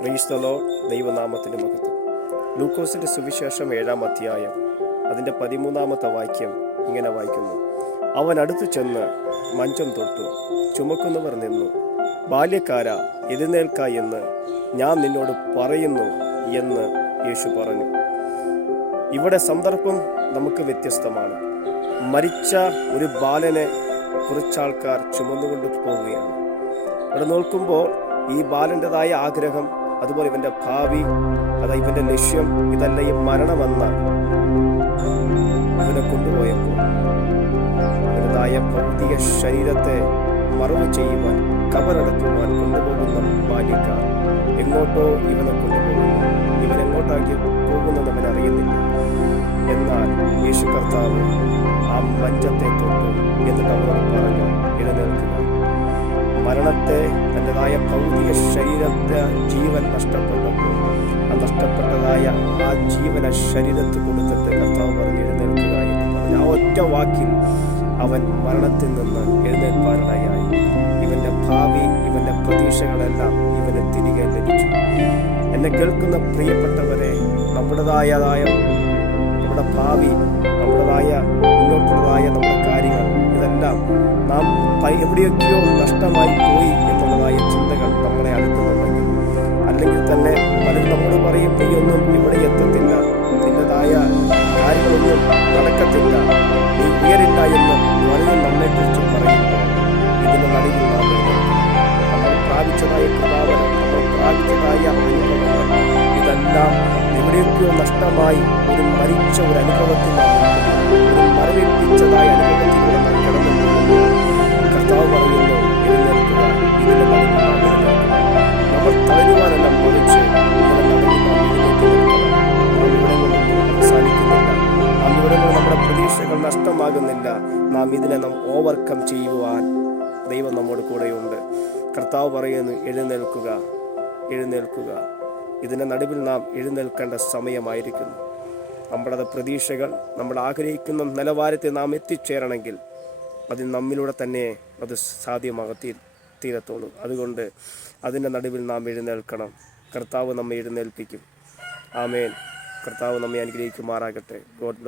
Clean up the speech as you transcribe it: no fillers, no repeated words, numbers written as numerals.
Praise the Lord. ദൈവനാമത്തിന് മഹത്വം. ലൂക്കോസിന്റെ സുവിശേഷം 7-ാം അധ്യായം അതിൻ്റെ 13-ാമത്തെ വാക്യം ഇങ്ങനെ വായിക്കുന്നു: അവൻ അടുത്തു ചെന്ന് മഞ്ചം തൊട്ടു, ചുമക്കുന്നവർ നിന്നു. ബാല്യക്കാരാ, എഴുന്നേൽക്ക എന്ന് ഞാൻ നിന്നോട് പറയുന്നു എന്ന് യേശു പറഞ്ഞു. ഇവിടെ സന്ദർഭം നമുക്ക് വ്യത്യസ്തമാണ്. മരിച്ച ഒരു ബാലനെ കുറച്ചാൾക്കാർ ചുമന്നുകൊണ്ട് പോവുകയാണ്. ഇവിടെ നോക്കുമ്പോൾ ഈ ബാലൻ്റെതായ ആഗ്രഹം, അതുപോലെ ഇവൻ്റെ ഭാവി, ഇവൻ്റെ ലക്ഷ്യം ഇതല്ല ഈ മരണമെന്ന ഇവനെ കൊണ്ടുപോയപ്പോൾ ഇവൻ്റെതായ ഭൗതിക ശരീരത്തെ മറവ് ചെയ്യുവാൻ, കബറടക്കുവാൻ കൊണ്ടുപോകുന്ന ബാല്യക്കാർ എങ്ങോട്ടോ ഇവനെ കൊണ്ടുപോകുന്നു. ഇവൻ എങ്ങോട്ടാക്കി പോകുന്നത് അവൻ അറിയുന്നില്ല. എന്നാൽ യേശു കർത്താവ് ആ മഞ്ചത്തെ തൊട്ടു. എന്നിട്ട് അവരോട് പറഞ്ഞു, എഴുന്നേൽക്കുക. മരണത്തെ, തൻ്റെതായ ഭൗതിക ശരീരത്തെ ജീവൻ നഷ്ടപ്പെട്ടപ്പോൾ ആ നഷ്ടപ്പെട്ടതായ ആ ജീവന ശരീരത്തിൽ കൊടുത്തിട്ട് കർത്താവ് പറഞ്ഞു, എഴുന്നേൽക്കുക എന്ന് പറഞ്ഞു. ആ ഒറ്റ വാക്കിൽ അവൻ മരണത്തിൽ നിന്ന് എഴുന്നേൽപ്പാനായി. ഇവൻ്റെ ഭാവി, ഇവൻ്റെ പ്രതീക്ഷകളെല്ലാം ഇവന് തിരികെ ലഭിച്ചു. എന്നെ കേൾക്കുന്ന പ്രിയപ്പെട്ടവരെ, നമ്മുടേതായ നമ്മുടെ ഭാവി, നമ്മുടേതായ മുന്നോട്ടുള്ളതായ നമ്മുടെ കാര്യങ്ങൾ ഇതെല്ലാം നാം എവിടെയൊക്കെയോ നഷ്ടമായി പോയി എന്നുള്ളതായ ചിന്തകൾ നമ്മളെ അടുക്കുന്നുണ്ടെങ്കിൽ, അല്ലെങ്കിൽ തന്നെ പലരും നമ്മോട് പറയും, നീയൊന്നും ഇവിടെ എത്തത്തില്ല, നിന്റേതായ കാര്യങ്ങളൊന്നും നടക്കത്തില്ല, നീ ഉയരില്ല എന്ന് പലരും നമ്മളെക്കുറിച്ച് പറയുമ്പോൾ ഇതിന് നടുവിൽ നാം നമ്മൾ പ്രാപിച്ചതായ കൃപാവനം, നമ്മൾ പ്രാപിച്ചതായ അനുഭവങ്ങൾ ഇതെല്ലാം എവിടെയൊക്കെയോ നഷ്ടമായി ഒരു മരിച്ച ഒരു അനുഭവത്തിൽ ഒരു മരവിപ്പിച്ചതായ അനുഭവത്തിലൂടെ നാം കടന്നു പോകുമ്പോൾ കർത്താവ് പറയുന്നു, എഴുന്നേൽക്കുക. ഇതിന്റെ നടുവിൽ നാം എഴുന്നേൽക്കുക. നമ്മൾ തളരുവാനല്ല, മറിച്ച് അവസാനിക്കുന്നില്ല. നാം ഇവിടെ നമ്മുടെ പ്രതീക്ഷകൾ നഷ്ടമാകുന്നില്ല. നാം ഇതിനെ ഓവർകം ചെയ്യുവാൻ ദൈവം നമ്മോട് കൂടെയുണ്ട്. കർത്താവ് പറയുന്നു, എഴുന്നേൽക്കുക, എഴുന്നേൽക്കുക. ഇതിൻ്റെ നടുവിൽ നാം എഴുന്നേൽക്കേണ്ട സമയമായിരിക്കുന്നു. നമ്മുടെ പ്രതീക്ഷകൾ, നമ്മൾ ആഗ്രഹിക്കുന്ന നിലവാരത്തിൽ നാം എത്തിച്ചേരണമെങ്കിൽ അത് നമ്മിലൂടെ തന്നെ അത് സാധ്യമാകത്തീരത്തുള്ളൂ. അതുകൊണ്ട് അതിൻ്റെ നടുവിൽ നാം എഴുന്നേൽക്കണം. കർത്താവ് നമ്മെ എഴുന്നേൽപ്പിക്കും. ആമേൻ. കർത്താവ് നമ്മെ അനുഗ്രഹിക്കുമാറാകട്ടെ. God bless.